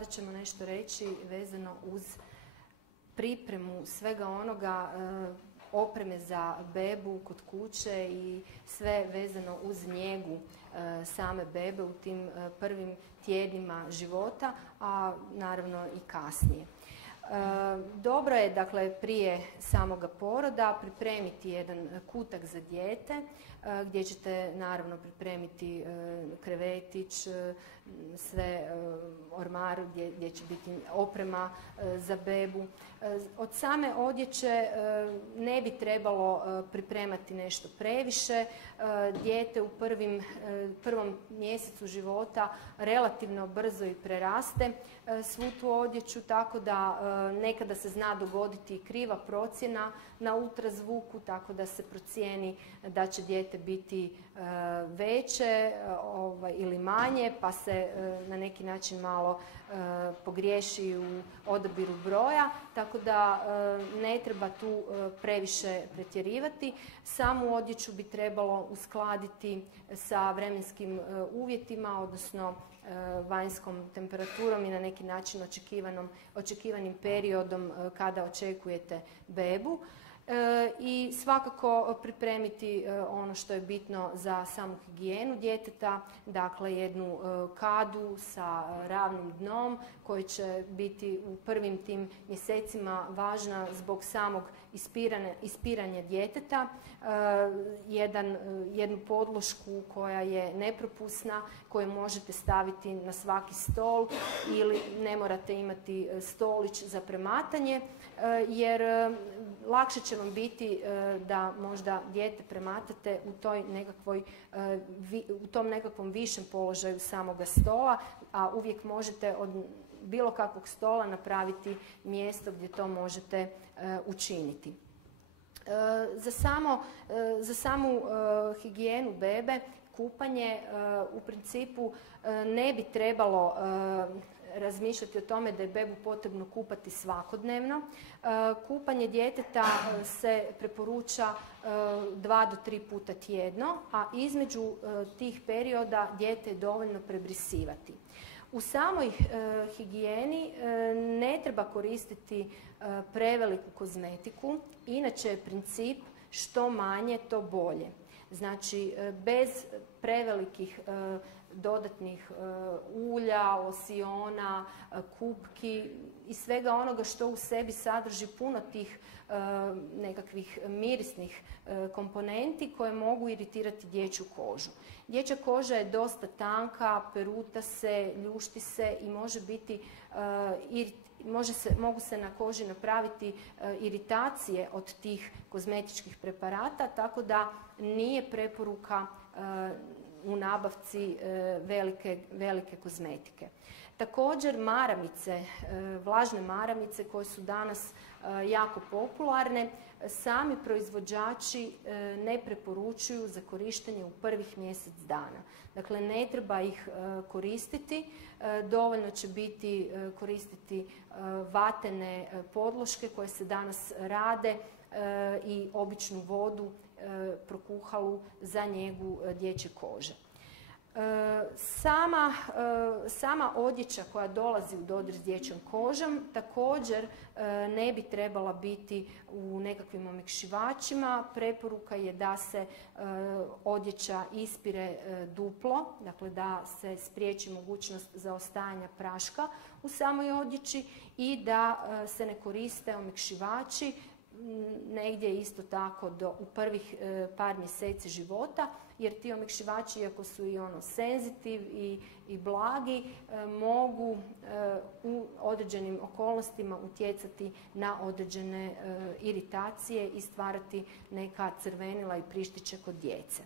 sada ćemo nešto reći vezano uz pripremu svega onoga, opreme za bebu kod kuće i sve vezano uz njegu same bebe u tim prvim tjednima života, a naravno i kasnije. Dobro je, dakle, prije samoga poroda pripremiti jedan kutak za dijete gdje ćete naravno pripremiti krevetić, sve ormar gdje će biti oprema za bebu. Od same odjeće ne bi trebalo pripremati nešto previše. Dijete u prvom mjesecu života relativno brzo i preraste svu tu odjeću, tako da nekada se zna dogoditi i kriva procjena na ultrazvuku, tako da se procijeni da će dijete biti veće ili manje, pa se na neki način malo pogriješi u odabiru broja, tako da ne treba tu previše pretjerivati. Samu odjeću bi trebalo uskladiti sa vremenskim uvjetima, odnosno vanjskom temperaturom i na neki način očekivanim periodom kada očekujete bebu. I svakako pripremiti ono što je bitno za samu higijenu djeteta, dakle jednu kadu sa ravnim dnom koji će biti u prvim tim mjesecima važna zbog samog ispiranja djeteta, jednu podlošku koja je nepropusna, koju možete staviti na svaki stol ili ne morate imati stolić za prematanje, jer lakše će vam biti da možda dijete prematate u tom nekakvom višem položaju samoga stola, a uvijek možete od bilo kakvog stola napraviti mjesto gdje to možete učiniti. Za samu higijenu bebe, kupanje u principu ne bi trebalo razmišljati o tome da je bebu potrebno kupati svakodnevno. Kupanje djeteta se preporuča 2 do 3 puta tjedno, a između tih perioda dijete je dovoljno prebrisivati. U samoj higijeni ne treba koristiti preveliku kozmetiku, inače je princip što manje to bolje. Znači, bez prevelikih dodatnih ulja, losiona, kupki i svega onoga što u sebi sadrži puno tih nekakvih mirisnih komponenti koje mogu iritirati dječju kožu. Dječja koža je dosta tanka, peruta se, ljušti se i mogu se na koži napraviti iritacije od tih kozmetičkih preparata, tako da nije preporuka u nabavci velike kozmetike. Također maramice, vlažne maramice koje su danas jako popularne, sami proizvođači ne preporučuju za korištenje u prvih mjesec dana. Dakle, ne treba ih koristiti, dovoljno će biti koristiti vatene podloške koje se danas rade i običnu vodu prokuhalu za njegu dječje kože. Sama odjeća koja dolazi u dodir s dječjom kožom također ne bi trebala biti u nekakvim omekšivačima. Preporuka je da se odjeća ispire duplo, dakle da se spriječi mogućnost zaostajanja praška u samoj odjeći i da se ne koriste omekšivači negdje isto tako u prvih par mjeseci života, jer ti omekšivači, iako su i senzitiv i blagi, mogu u određenim okolnostima utjecati na određene iritacije i stvarati neka crvenila i prištiće kod djece.